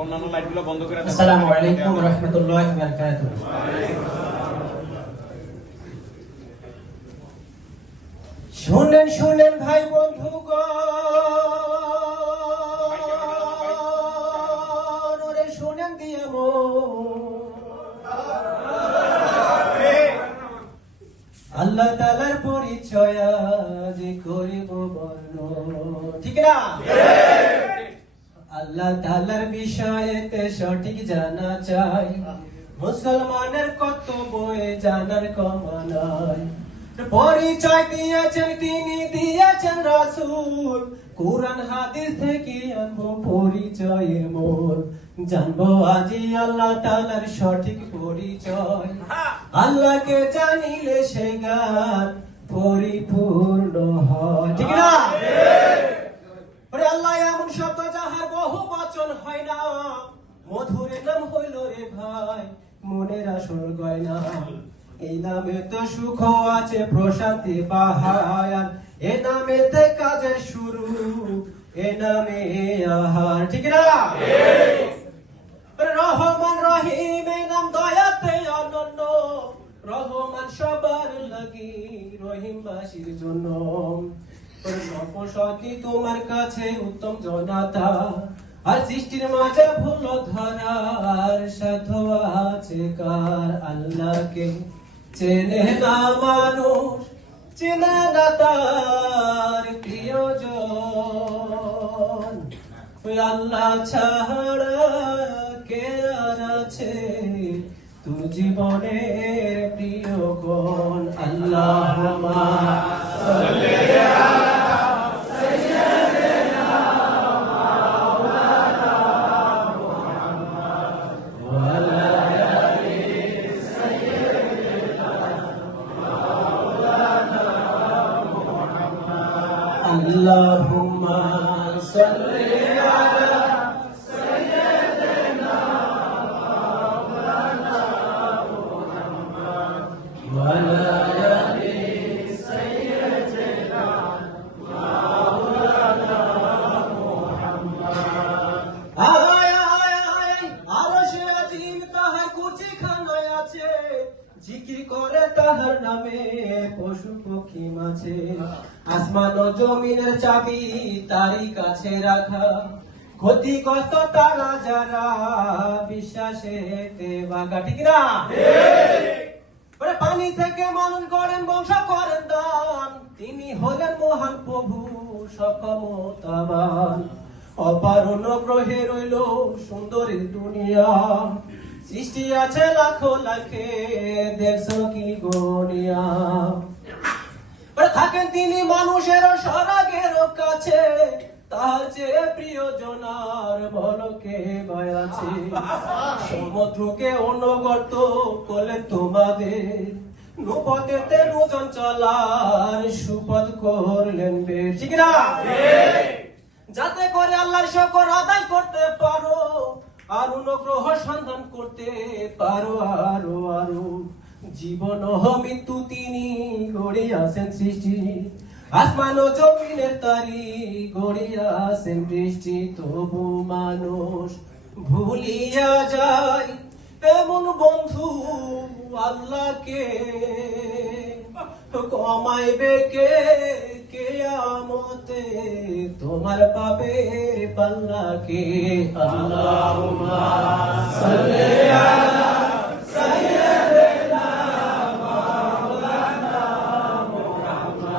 অন্যান্য লাইটগুলো বন্ধ করে শুনেন শুনেন ভাই বন্ধু আল্লাহ তালার পরিচয় করিব বর্ণ। ঠিক না? আল্লাহ তালার বিষয়েতে সঠিক জানা চাই। মুসলমানের কর্তব্য এ জানার কমানায় পরিচয় দিয়েছেন, তিনি দিয়েছেন রাসূল। কোরআন, হাদিস থেকে আনব পরিচয়ের মোর জানব আজি আল্লাহ তালার সঠিক পরিচয়। আল্লাহকে জানিলে সে গান পরিপূর্ণ হয়। ঠিক না ওরে আল্লাহ এমন শব্দ যাহার বহু বচন হয় না। মধুর নাম হইল রে ভাই মনের আসল গয়না। এই নামে তো সুখ আছে প্রশান্তি বাহায়ার এ নামেতে কাজের শুরু এ নামে আহার। ঠিক না রহমান সবার লাগি রহিমবাসীর জন্য। সম্পসতি তোমার কাছে উত্তম জনাতা। আর সৃষ্টির মাঝে ভুল ধরার সাধ্য আছে কার? আল্লাহকে চেনে না মানুষ, চেনে না তার প্রিয়জন। আল্লাহ ছাড়া আছে তোর জীবনের প্রিয় কোন আল্লাহ اللهم صل على জিকির করে তাহার নামে পশু মাঝে আসমান ও জমিনের চাবি তারই কাছে রাখা ক্ষতিগ্রস্ত তারা যারা বিশ্বাসে বাগা ঠিক না ওরে পানি থেকে মানুষ করেন, বংশ করেন দান। তিনি হলেন মহান প্রভু সকমতাবান অপার অনুগ্রহে রইল সুন্দরের দুনিয়া। সৃষ্টি আছে লাখো লাখে, দেখছ কি গনিয়া। থাকেন তিনি মানুষের সরাগের কাছে। তার যে প্রিয় জনার বলকে আছে সমুদ্রকে অনগত করলেন তোমাদের নুপথেতে দুজন চলার সুপথ করলেন বেশ। যাতে করে আল্লাহর শকর আদায় করতে পারো আর অনুগ্রহ সন্ধান করতে পারো, আরও আরও। জীবন ও মৃত্যু তিনি গড়িয়াছেন সৃষ্টি আসমান ও জমিনের তারি গড়িয়াছেন বৃষ্টি, তবু মানুষ ভুলিয়া যায়। এমন বন্ধু আল্লাহকে কমাইবে কে কেয়ামতে তোমার পাবে পাল্লাকে সাল্লি